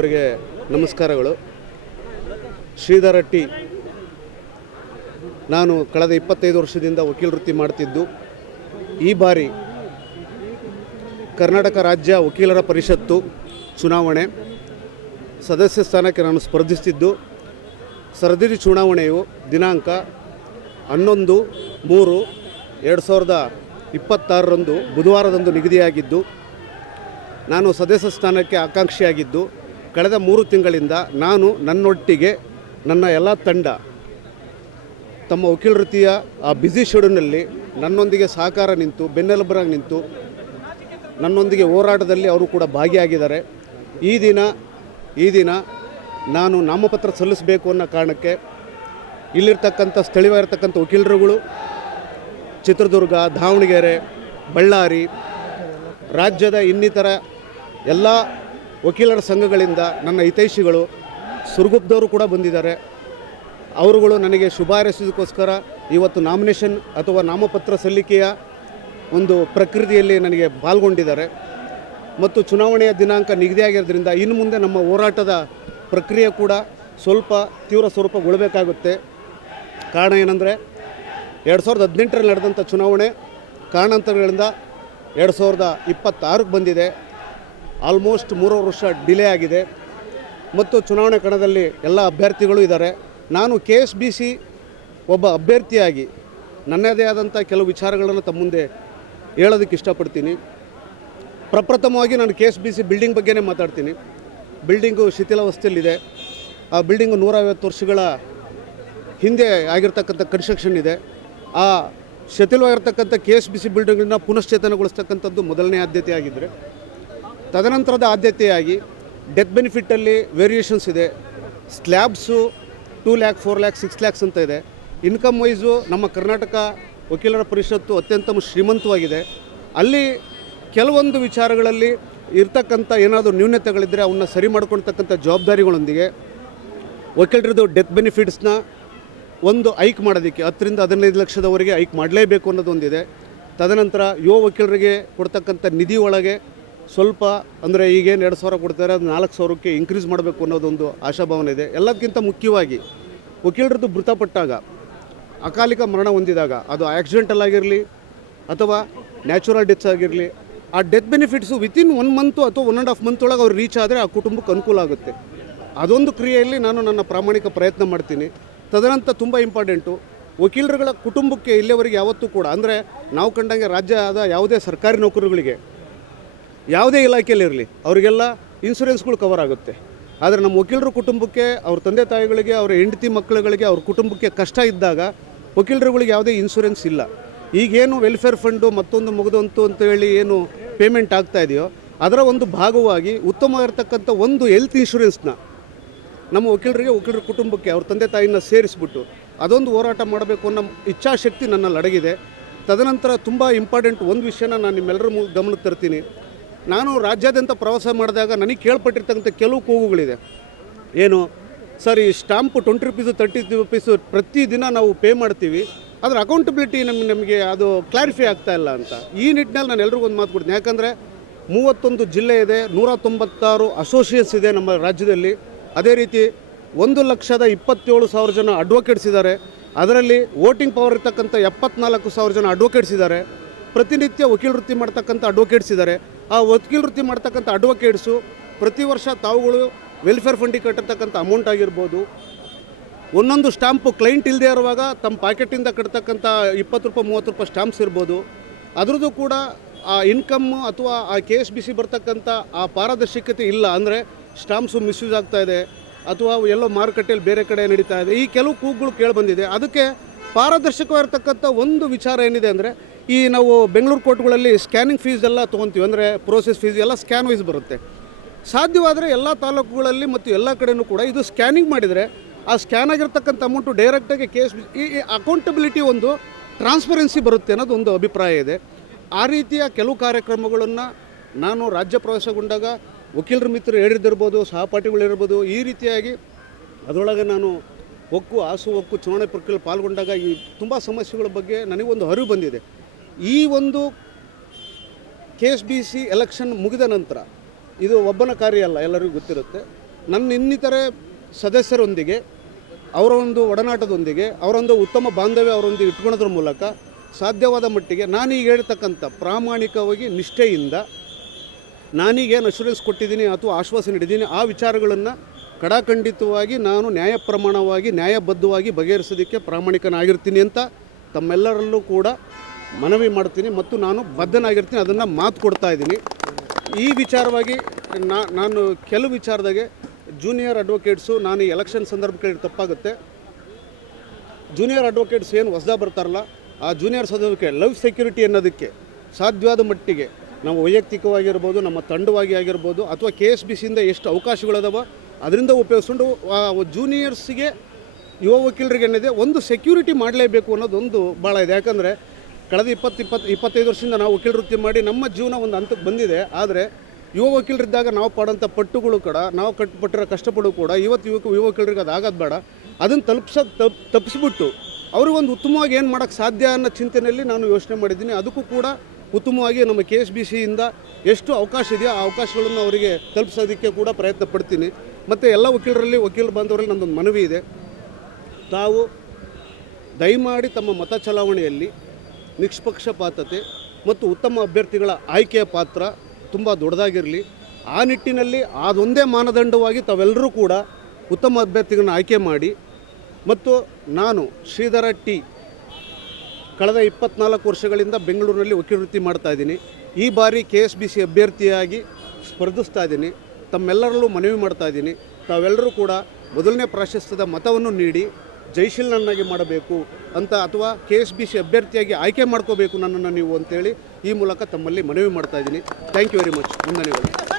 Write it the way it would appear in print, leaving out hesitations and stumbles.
ಅವರಿಗೆ ನಮಸ್ಕಾರಗಳು. ಶ್ರೀಧರ್ ಹಟ್ಟಿ, ನಾನು ಕಳೆದ 25 ವರ್ಷದಿಂದ ವಕೀಲ ವೃತ್ತಿ ಮಾಡ್ತಿದ್ದು, ಈ ಬಾರಿ ಕರ್ನಾಟಕ ರಾಜ್ಯ ವಕೀಲರ ಪರಿಷತ್ತು ಚುನಾವಣೆ ಸದಸ್ಯ ಸ್ಥಾನಕ್ಕೆ ನಾನು ಸ್ಪರ್ಧಿಸ್ತಿದ್ದು. ಸರದಿ ಚುನಾವಣೆಯು ದಿನಾಂಕ 11/3/2026 ಬುಧವಾರದಂದು ನಿಗದಿಯಾಗಿದ್ದು, ನಾನು ಸದಸ್ಯ ಸ್ಥಾನಕ್ಕೆ ಆಕಾಂಕ್ಷಿಯಾಗಿದ್ದು, ಕಳೆದ 3 ತಿಂಗಳಿಂದ ನಾನು ನನ್ನೊಟ್ಟಿಗೆ ನನ್ನ ಎಲ್ಲ ತಂಡ ತಮ್ಮ ವಕೀಲ ವೃತ್ತಿಯ ಆ ಬ್ಯುಸಿ ಶೆಡ್ಯೂಲ್ನಲ್ಲಿ ನನ್ನೊಂದಿಗೆ ಸಹಕಾರ ನಿಂತು, ಬೆನ್ನೆಲುಬರಾಗಿ ನಿಂತು ನನ್ನೊಂದಿಗೆ ಹೋರಾಟದಲ್ಲಿ ಅವರು ಕೂಡ ಭಾಗಿಯಾಗಿದ್ದಾರೆ. ಈ ದಿನ ನಾನು ನಾಮಪತ್ರ ಸಲ್ಲಿಸಬೇಕು ಅನ್ನೋ ಕಾರಣಕ್ಕೆ ಇಲ್ಲಿರ್ತಕ್ಕಂಥ ಸ್ಥಳೀಯವಾಗಿರ್ತಕ್ಕಂಥ ವಕೀಲರುಗಳು ಚಿತ್ರದುರ್ಗ, ದಾವಣಗೆರೆ, ಬಳ್ಳಾರಿ, ರಾಜ್ಯದ ಇನ್ನಿತರ ಎಲ್ಲ ವಕೀಲರ ಸಂಘಗಳಿಂದ ನನ್ನ ಹಿತೈಷಿಗಳು ಸುರಗುಪ್ಪದವರು ಕೂಡ ಬಂದಿದ್ದಾರೆ. ಅವರುಗಳು ನನಗೆ ಶುಭ ಹಾರೈಸೋದಕ್ಕೋಸ್ಕರ ಇವತ್ತು ನಾಮಿನೇಷನ್ ಅಥವಾ ನಾಮಪತ್ರ ಸಲ್ಲಿಕೆಯ ಒಂದು ಪ್ರಕ್ರಿಯೆಯಲ್ಲಿ ನನಗೆ ಪಾಲ್ಗೊಂಡಿದ್ದಾರೆ. ಮತ್ತು ಚುನಾವಣೆಯ ದಿನಾಂಕ ನಿಗದಿಯಾಗಿರೋದ್ರಿಂದ ಇನ್ನು ಮುಂದೆ ನಮ್ಮ ಹೋರಾಟದ ಪ್ರಕ್ರಿಯೆ ಕೂಡ ಸ್ವಲ್ಪ ತೀವ್ರ ಸ್ವರೂಪಗೊಳ್ಳಬೇಕಾಗುತ್ತೆ. ಕಾರಣ ಏನಂದರೆ 2018ರಲ್ಲಿ ನಡೆದಂಥ ಚುನಾವಣೆ ಕಾರಣಾಂತರಗಳಿಂದ 2026ಕ್ಕೆ ಬಂದಿದೆ. ಆಲ್ಮೋಸ್ಟ್ 3 ವರ್ಷ ಡಿಲೇ ಆಗಿದೆ ಮತ್ತು ಚುನಾವಣೆ ಕಣದಲ್ಲಿ ಎಲ್ಲ ಅಭ್ಯರ್ಥಿಗಳು ಇದ್ದಾರೆ. ನಾನು KSBC ಒಬ್ಬ ಅಭ್ಯರ್ಥಿಯಾಗಿ ನನ್ನದೇ ಆದಂಥ ಕೆಲವು ವಿಚಾರಗಳನ್ನು ತಮ್ಮ ಮುಂದೆ ಹೇಳೋದಕ್ಕೆ ಇಷ್ಟಪಡ್ತೀನಿ. ಪ್ರಪ್ರಥಮವಾಗಿ ನಾನು KSBC ಬಿಲ್ಡಿಂಗ್ ಬಗ್ಗೆನೇ ಮಾತಾಡ್ತೀನಿ. ಬಿಲ್ಡಿಂಗು ಶಿಥಿಲಾವಸ್ಥೆಯಲ್ಲಿದೆ. ಆ ಬಿಲ್ಡಿಂಗು 150 ವರ್ಷಗಳ ಹಿಂದೆ ಆಗಿರ್ತಕ್ಕಂಥ ಕನ್ಸ್ಟ್ರಕ್ಷನ್ ಇದೆ. ಆ ಶಿಥಿಲವಾಗಿರ್ತಕ್ಕಂಥ KSBC ಬಿಲ್ಡಿಂಗನ್ನು ಪುನಶ್ಚೇತನಗೊಳಿಸ್ತಕ್ಕಂಥದ್ದು ಮೊದಲನೇ ಆದ್ಯತೆ ಆಗಿದ್ದರೆ, ತದನಂತರದ ಆದ್ಯತೆಯಾಗಿ ಡೆತ್ ಬೆನಿಫಿಟ್ಟಲ್ಲಿ ವೇರಿಯೇಷನ್ಸ್ ಇದೆ. ಸ್ಲ್ಯಾಬ್ಸು 2 lakh, 4 lakh, 6 lakhs ಅಂತ ಇದೆ. ಇನ್ಕಮ್ ವೈಸು ನಮ್ಮ ಕರ್ನಾಟಕ ವಕೀಲರ ಪರಿಷತ್ತು ಅತ್ಯಂತ ಶ್ರೀಮಂತವಾಗಿದೆ. ಅಲ್ಲಿ ಕೆಲವೊಂದು ವಿಚಾರಗಳಲ್ಲಿ ಇರ್ತಕ್ಕಂಥ ಏನಾದರೂ ನ್ಯೂನತೆಗಳಿದ್ದರೆ ಅವನ್ನ ಸರಿ ಮಾಡ್ಕೊಳ್ತಕ್ಕಂಥ ಜವಾಬ್ದಾರಿಗಳೊಂದಿಗೆ ವಕೀಲರದ್ದು ಡೆತ್ ಬೆನಿಫಿಟ್ಸ್ನ ಒಂದು ಹೈಕ್ ಮಾಡೋದಕ್ಕೆ 10ರಿಂದ 15 ಲಕ್ಷದವರೆಗೆ ಹೈಕ್ ಮಾಡಲೇಬೇಕು ಅನ್ನೋದೊಂದಿದೆ. ತದನಂತರ ಯುವ ವಕೀಲರಿಗೆ ಕೊಡ್ತಕ್ಕಂಥ ನಿಧಿ ಒಳಗೆ ಸ್ವಲ್ಪ ಅಂದರೆ ಈಗೇನು 2,000 ಕೊಡ್ತಾರೆ, ಅದು 4,000ಕ್ಕೆ ಇನ್ಕ್ರೀಸ್ ಮಾಡಬೇಕು ಅನ್ನೋದೊಂದು ಆಶಾಭಾವನೆ ಇದೆ. ಎಲ್ಲದಕ್ಕಿಂತ ಮುಖ್ಯವಾಗಿ ವಕೀಲರದ್ದು ಮೃತಪಟ್ಟಾಗ, ಅಕಾಲಿಕ ಮರಣ ಹೊಂದಿದಾಗ, ಅದು ಆಕ್ಸಿಡೆಂಟಲ್ ಆಗಿರಲಿ ಅಥವಾ ನ್ಯಾಚುರಲ್ ಡೆತ್ಸ್ ಆಗಿರಲಿ, ಆ ಡೆತ್ ಬೆನಿಫಿಟ್ಸು ವಿತಿನ್ 1 ಮಂತು ಅಥವಾ 1.5 ಮಂತ್ ಒಳಗೆ ಅವ್ರು ರೀಚ್ ಆದರೆ ಆ ಕುಟುಂಬಕ್ಕೆ ಅನುಕೂಲ ಆಗುತ್ತೆ. ಅದೊಂದು ಕ್ರಿಯೆಯಲ್ಲಿ ನಾನು ನನ್ನ ಪ್ರಾಮಾಣಿಕ ಪ್ರಯತ್ನ ಮಾಡ್ತೀನಿ. ತದನಂತರ ತುಂಬ ಇಂಪಾರ್ಟೆಂಟು, ವಕೀಲರುಗಳ ಕುಟುಂಬಕ್ಕೆ ಇಲ್ಲಿಯವರೆಗೆ ಯಾವತ್ತೂ ಕೂಡ ಅಂದರೆ ನಾವು ಕಂಡಂಗೆ ರಾಜ್ಯದ ಯಾವುದೇ ಸರ್ಕಾರಿ ನೌಕರರುಗಳಿಗೆ ಯಾವುದೇ ಇಲಾಖೆಯಲ್ಲಿರಲಿ ಅವರಿಗೆಲ್ಲ ಇನ್ಶೂರೆನ್ಸ್ಗಳು ಕವರ್ ಆಗುತ್ತೆ. ಆದರೆ ನಮ್ಮ ವಕೀಲರ ಕುಟುಂಬಕ್ಕೆ, ಅವ್ರ ತಂದೆ ತಾಯಿಗಳಿಗೆ, ಅವರ ಹೆಂಡತಿ ಮಕ್ಕಳುಗಳಿಗೆ, ಅವ್ರ ಕುಟುಂಬಕ್ಕೆ ಕಷ್ಟ ಇದ್ದಾಗ ವಕೀಲರುಗಳಿಗೆ ಯಾವುದೇ ಇನ್ಶೂರೆನ್ಸ್ ಇಲ್ಲ. ಈಗೇನು ವೆಲ್ಫೇರ್ ಫಂಡು ಮತ್ತೊಂದು ಮುಗಿದಂತು ಅಂತೇಳಿ ಏನು ಪೇಮೆಂಟ್ ಆಗ್ತಾ ಇದೆಯೋ ಅದರ ಒಂದು ಭಾಗವಾಗಿ ಉತ್ತಮವಾಗಿರ್ತಕ್ಕಂಥ ಒಂದು ಹೆಲ್ತ್ ಇನ್ಶೂರೆನ್ಸ್ನ ನಮ್ಮ ವಕೀಲರ ಕುಟುಂಬಕ್ಕೆ, ಅವ್ರ ತಂದೆ ತಾಯಿನ ಸೇರಿಸ್ಬಿಟ್ಟು ಅದೊಂದು ಹೋರಾಟ ಮಾಡಬೇಕು ಅನ್ನೋ ಇಚ್ಛಾಶಕ್ತಿ ನನ್ನಲ್ಲಿ ಅಡಗಿದೆ. ತದನಂತರ ತುಂಬ ಇಂಪಾರ್ಟೆಂಟ್ ಒಂದು ವಿಷಯನ ನಾನು ನಿಮ್ಮೆಲ್ಲರ ಗಮನಕ್ಕೆ ತರ್ತೀನಿ. ನಾನು ರಾಜ್ಯಾದ್ಯಂತ ಪ್ರವಾಸ ಮಾಡಿದಾಗ ನನಗೆ ಕೇಳ್ಪಟ್ಟಿರ್ತಕ್ಕಂಥ ಕೆಲವು ಕೂಗುಗಳಿದೆ. ಏನು ಸರ್, ಈ ಸ್ಟಾಂಪು 20 ರೂಪೀಸು 30 ರೂಪೀಸು ಪ್ರತಿದಿನ ನಾವು ಪೇ ಮಾಡ್ತೀವಿ, ಅದರ ಅಕೌಂಟಬಿಲಿಟಿ ನಮಗೆ ಅದು ಕ್ಲಾರಿಫೈ ಆಗ್ತಾ ಇಲ್ಲ ಅಂತ. ಈ ನಿಟ್ಟಿನಲ್ಲಿ ನಾನು ಎಲ್ರಿಗೂ ಒಂದು ಮಾತು ಕೊಡ್ತೀನಿ. ಯಾಕಂದರೆ 31 ಜಿಲ್ಲೆ ಇದೆ, 196 ಅಸೋಸಿಯೇಟ್ಸ್ ಇದೆ ನಮ್ಮ ರಾಜ್ಯದಲ್ಲಿ. ಅದೇ ರೀತಿ 1,27,000 ಜನ ಅಡ್ವೊಕೇಟ್ಸ್ ಇದ್ದಾರೆ. ಅದರಲ್ಲಿ ವೋಟಿಂಗ್ ಪವರ್ ಇರ್ತಕ್ಕಂಥ 74,000 ಜನ ಅಡ್ವೊಕೇಟ್ಸ್ ಇದ್ದಾರೆ. ಪ್ರತಿನಿತ್ಯ ವಕೀಲ ವೃತ್ತಿ ಮಾಡ್ತಕ್ಕಂಥ ಅಡ್ವೊಕೇಟ್ಸ್ ಇದ್ದಾರೆ. ಆ ವಕೀಲ ವೃತ್ತಿ ಮಾಡ್ತಕ್ಕಂಥ ಅಡ್ವೊಕೇಟ್ಸು ಪ್ರತಿ ವರ್ಷ ತಾವುಗಳು ವೆಲ್ಫೇರ್ ಫಂಡಿಗೆ ಕಟ್ಟಿರ್ತಕ್ಕಂಥ ಅಮೌಂಟ್ ಆಗಿರ್ಬೋದು, ಒಂದೊಂದು ಸ್ಟಾಂಪು ಕ್ಲೈಂಟ್ ಇಲ್ಲದೆ ಇರುವಾಗ ತಮ್ಮ ಪ್ಯಾಕೆಟಿಂದ ಕಟ್ತಕ್ಕಂಥ 20 ರೂಪಾಯಿ 30 ರೂಪಾಯಿ ಸ್ಟಾಂಪ್ಸ್ ಇರ್ಬೋದು. ಅದರದ್ದು ಕೂಡ ಆ ಇನ್ಕಮ್ಮು ಅಥವಾ ಆ KSBC ಬರ್ತಕ್ಕಂಥ ಆ ಪಾರದರ್ಶಕತೆ ಇಲ್ಲ. ಅಂದರೆ ಸ್ಟಾಂಪ್ಸು ಮಿಸ್ಯೂಸ್ ಆಗ್ತಾಯಿದೆ ಅಥವಾ ಎಲ್ಲೋ ಮಾರುಕಟ್ಟೆಯಲ್ಲಿ ಬೇರೆ ಕಡೆ ನಡೀತಾ ಇದೆ. ಈ ಕೆಲವು ಕೂಗುಗಳು ಕೇಳಿಬಂದಿದೆ. ಅದಕ್ಕೆ ಪಾರದರ್ಶಕವಾಗಿರ್ತಕ್ಕಂಥ ಒಂದು ವಿಚಾರ ಏನಿದೆ ಅಂದರೆ, ಈ ನಾವು ಬೆಂಗಳೂರು ಕೋರ್ಟ್ಗಳಲ್ಲಿ ಸ್ಕ್ಯಾನಿಂಗ್ ಫೀಸ್ ಎಲ್ಲ ತೊಗೊತೀವಿ. ಅಂದರೆ ಪ್ರೋಸೆಸ್ ಫೀಸ್ ಎಲ್ಲ ಸ್ಕ್ಯಾನ್ ವೈಸ್ ಬರುತ್ತೆ. ಸಾಧ್ಯವಾದರೆ ಎಲ್ಲ ತಾಲೂಕುಗಳಲ್ಲಿ ಮತ್ತು ಎಲ್ಲ ಕಡೆಯೂ ಕೂಡ ಇದು ಸ್ಕ್ಯಾನಿಂಗ್ ಮಾಡಿದರೆ ಆ ಸ್ಕ್ಯಾನ್ ಆಗಿರ್ತಕ್ಕಂಥ ಅಮೌಂಟು ಡೈರೆಕ್ಟಾಗಿ KSBC ಈ ಅಕೌಂಟಬಿಲಿಟಿ ಒಂದು ಟ್ರಾನ್ಸ್ಪರೆನ್ಸಿ ಬರುತ್ತೆ ಅನ್ನೋದು ಒಂದು ಅಭಿಪ್ರಾಯ ಇದೆ. ಆ ರೀತಿಯ ಕೆಲವು ಕಾರ್ಯಕ್ರಮಗಳನ್ನು ನಾನು ರಾಜ್ಯ ಪ್ರವಾಸಗೊಂಡಾಗ ವಕೀಲರ ಮಿತ್ರರು ಹೇಳಿರ್ದಿರ್ಬೋದು, ಸಹಪಾಠಿಗಳಿರ್ಬೋದು, ಈ ರೀತಿಯಾಗಿ ಅದರೊಳಗೆ ನಾನು ಒಕ್ಕು ಚುನಾವಣೆ ಪ್ರಕ್ರಿಯೆಯಲ್ಲಿ ಪಾಲ್ಗೊಂಡಾಗ ಈ ತುಂಬ ಸಮಸ್ಯೆಗಳ ಬಗ್ಗೆ ನನಗೊಂದು ಅರಿವು ಬಂದಿದೆ. ಈ ಒಂದು KSBC ಎಲೆಕ್ಷನ್ ಮುಗಿದ ನಂತರ, ಇದು ಒಬ್ಬನ ಕಾರ್ಯ ಅಲ್ಲ, ಎಲ್ಲರಿಗೂ ಗೊತ್ತಿರುತ್ತೆ, ನನ್ನ ಇನ್ನಿತರೆ ಸದಸ್ಯರೊಂದಿಗೆ ಅವರ ಒಂದು ಒಡನಾಟದೊಂದಿಗೆ ಅವರೊಂದು ಉತ್ತಮ ಬಾಂಧವ್ಯ ಅವರೊಂದಿಗೆ ಇಟ್ಕೊಳ್ಳೋದ್ರ ಮೂಲಕ ಸಾಧ್ಯವಾದ ಮಟ್ಟಿಗೆ ನಾನೀಗ ಹೇಳ್ತಕ್ಕಂಥ ಪ್ರಾಮಾಣಿಕವಾಗಿ ನಿಷ್ಠೆಯಿಂದ ನಾನೀಗೇನು ಅಶ್ಯೂರೆನ್ಸ್ ಕೊಟ್ಟಿದ್ದೀನಿ ಅಥವಾ ಆಶ್ವಾಸನೆ ನೀಡಿದ್ದೀನಿ ಆ ವಿಚಾರಗಳನ್ನು ಕಡಾಖಂಡಿತವಾಗಿ ನಾನು ನ್ಯಾಯಪ್ರಮಾಣವಾಗಿ ನ್ಯಾಯಬದ್ಧವಾಗಿ ಬಗೆಹರಿಸೋದಕ್ಕೆ ಪ್ರಾಮಾಣಿಕನಾಗಿರ್ತೀನಿ ಅಂತ ತಮ್ಮೆಲ್ಲರಲ್ಲೂ ಕೂಡ ಮನವಿ ಮಾಡ್ತೀನಿ ಮತ್ತು ನಾನು ಬದ್ಧನಾಗಿರ್ತೀನಿ, ಅದನ್ನು ಮಾತು ಕೊಡ್ತಾ ಇದ್ದೀನಿ. ಈ ವಿಚಾರವಾಗಿ ನಾನು ಕೆಲವು ವಿಚಾರದಾಗೆ ಜೂನಿಯರ್ ಅಡ್ವೊಕೇಟ್ಸು ನಾನು ಈ ಎಲೆಕ್ಷನ್ ಸಂದರ್ಭಕ್ಕೆ ತಪ್ಪಾಗುತ್ತೆ. ಜೂನಿಯರ್ ಅಡ್ವೊಕೇಟ್ಸ್ ಏನು ಹೊಸದಾಗಿ ಬರ್ತಾರಲ್ಲ, ಆ ಜೂನಿಯರ್ಸ್ ಅಡ್ವೊಕೇಟ್ ಲೈಫ್ ಸೆಕ್ಯೂರಿಟಿ ಅನ್ನೋದಕ್ಕೆ ಸಾಧ್ಯವಾದ ಮಟ್ಟಿಗೆ ನಾವು ವೈಯಕ್ತಿಕವಾಗಿರ್ಬೋದು, ನಮ್ಮ ತಂಡವಾಗಿ ಆಗಿರ್ಬೋದು, ಅಥವಾ KSBCಯಿಂದ ಎಷ್ಟು ಅವಕಾಶಗಳದಾವ ಅದರಿಂದ ಉಪಯೋಗಿಸ್ಕೊಂಡು ಜೂನಿಯರ್ಸಿಗೆ ಯುವ ವಕೀಲರಿಗೆ ಏನಿದೆ ಒಂದು ಸೆಕ್ಯೂರಿಟಿ ಮಾಡಲೇಬೇಕು ಅನ್ನೋದೊಂದು ಭಾಳ ಇದೆ. ಯಾಕಂದರೆ ಕಳೆದ 25 ವರ್ಷದಿಂದ ನಾವು ವಕೀಲ ವೃತ್ತಿ ಮಾಡಿ ನಮ್ಮ ಜೀವನ ಒಂದು ಹಂತಕ್ಕೆ ಬಂದಿದೆ. ಆದರೆ ಯುವ ವಕೀಲರಿದ್ದಾಗ ನಾವು ಪಡೋಂಥ ಪಟ್ಟುಗಳು ಕೂಡ, ನಾವು ಕಟ್ಟುಪಟ್ಟಿರೋ ಕಷ್ಟಪಡು ಕೂಡ ಇವತ್ತು ಯುವ ವಕೀಲರಿಗೆ ಅದು ಆಗೋದು ಬೇಡ. ಅದನ್ನು ತಪ್ಪಿಸ್ಬಿಟ್ಟು ಅವ್ರಿಗೊಂದು ಉತ್ತಮವಾಗಿ ಏನು ಮಾಡೋಕ್ಕೆ ಸಾಧ್ಯ ಅನ್ನೋ ಚಿಂತನೆಯಲ್ಲಿ ನಾನು ಯೋಚನೆ ಮಾಡಿದ್ದೀನಿ. ಅದಕ್ಕೂ ಕೂಡ ಉತ್ತಮವಾಗಿ ನಮ್ಮ KSBCಯಿಂದ ಎಷ್ಟು ಅವಕಾಶ ಇದೆಯೋ ಆ ಅವಕಾಶಗಳನ್ನು ಅವರಿಗೆ ತಲುಪಿಸೋದಕ್ಕೆ ಕೂಡ ಪ್ರಯತ್ನ ಪಡ್ತೀನಿ. ಮತ್ತು ಎಲ್ಲ ವಕೀಲ ಬಾಂಧವರಲ್ಲಿ ನನ್ನೊಂದು ಮನವಿ ಇದೆ. ತಾವು ದಯಮಾಡಿ ತಮ್ಮ ಮತ ಚಲಾವಣೆಯಲ್ಲಿ ನಿಷ್ಪಕ್ಷಪಾತತೆ ಮತ್ತು ಉತ್ತಮ ಅಭ್ಯರ್ಥಿಗಳ ಆಯ್ಕೆಯ ಪಾತ್ರ ತುಂಬ ದೊಡ್ಡದಾಗಿರಲಿ. ಆ ನಿಟ್ಟಿನಲ್ಲಿ ಅದೊಂದೇ ಮಾನದಂಡವಾಗಿ ತಾವೆಲ್ಲರೂ ಕೂಡ ಉತ್ತಮ ಅಭ್ಯರ್ಥಿಗಳನ್ನ ಆಯ್ಕೆ ಮಾಡಿ. ಮತ್ತು ನಾನು ಶ್ರೀಧರ ಟಿ ಕಳೆದ 24 ವರ್ಷಗಳಿಂದ ಬೆಂಗಳೂರಿನಲ್ಲಿ ವಕೀಲ ವೃತ್ತಿ ಮಾಡ್ತಾಯಿದ್ದೀನಿ. ಈ ಬಾರಿ KSBC ಅಭ್ಯರ್ಥಿಯಾಗಿ ಸ್ಪರ್ಧಿಸ್ತಾ ಇದ್ದೀನಿ. ತಮ್ಮೆಲ್ಲರಲ್ಲೂ ಮನವಿ ಮಾಡ್ತಾಯಿದ್ದೀನಿ, ತಾವೆಲ್ಲರೂ ಕೂಡ ಮೊದಲನೇ ಪ್ರಾಶಸ್ತ್ಯದ ಮತವನ್ನು ನೀಡಿ ಜಯಶೀಲನನ್ನಾಗಿ ಮಾಡಬೇಕು ಅಂತ, ಅಥವಾ KSBC ಅಭ್ಯರ್ಥಿಯಾಗಿ ಆಯ್ಕೆ ಮಾಡ್ಕೋಬೇಕು ನನ್ನನ್ನು ನೀವು ಅಂತೇಳಿ ಈ ಮೂಲಕ ತಮ್ಮಲ್ಲಿ ಮನವಿ ಮಾಡ್ತಾಯಿದ್ದೀನಿ. Thank you very much. ವಂದನೆಗಳು.